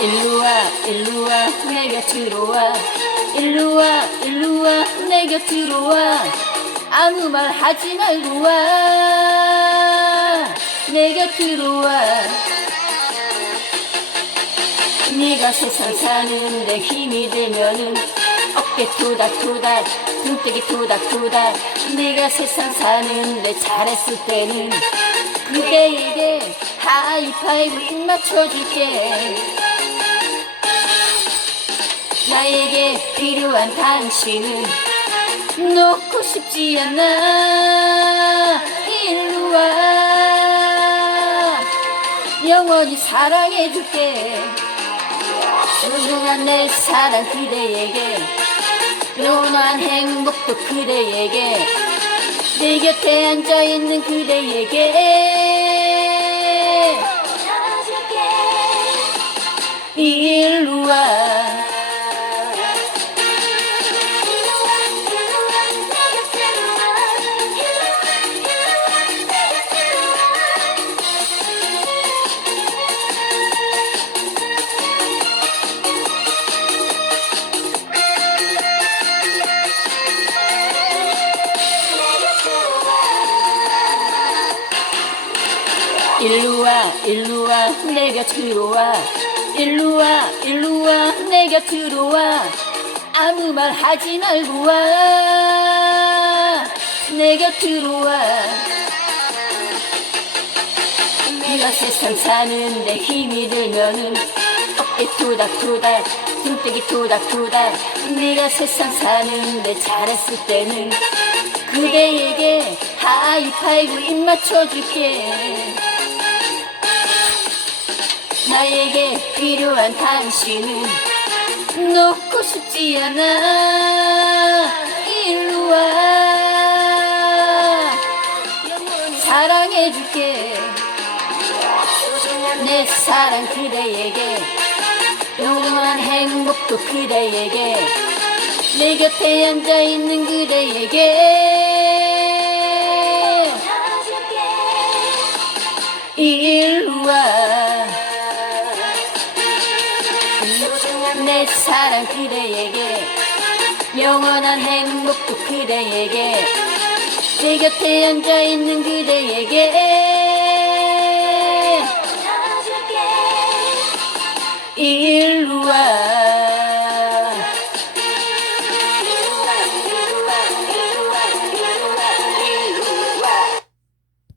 일루와 내 곁으로 와. 일루와 일루와 내 곁으로 와. 아무 말 하지 말고 와 내 곁으로 와. 네가 세상 사는데 힘이 되면은 어깨 토닥토닥 등대기 토닥토닥. 네가 세상 사는데 잘했을 때는 그대에게 하이파이브 입 맞춰줄게 나에게 필요한 당신은 놓고 싶지 않아. 일로 와. 영원히 사랑해줄게. 소중한 내 사랑 그대에게. 영원한 행복도 그대에게. 내 곁에 앉아있는 그대에게 일루와 일루와 내 곁으로 와. 일루와 일루와 내 곁으로 와. 아무 말 하지 말고 와내 곁으로 와. 내가 세상 사는데 힘이 들면은 어깨 토닥토닥 등대기 토닥토닥. 내가 세상 사는데 잘했을 때는 그대에게 하이파이브 입 맞춰줄게 나에게 필요한 당신은 놓고 싶지 않아. 일로 와. 사랑해줄게. 내 사랑 그대에게. 영원한 행복도 그대에게. 내 곁에 앉아있는 그대에게. 일로 와 내 사랑 그대에게 영원한 행복도 그대에게 내 곁에 앉아있는 그대에게. 일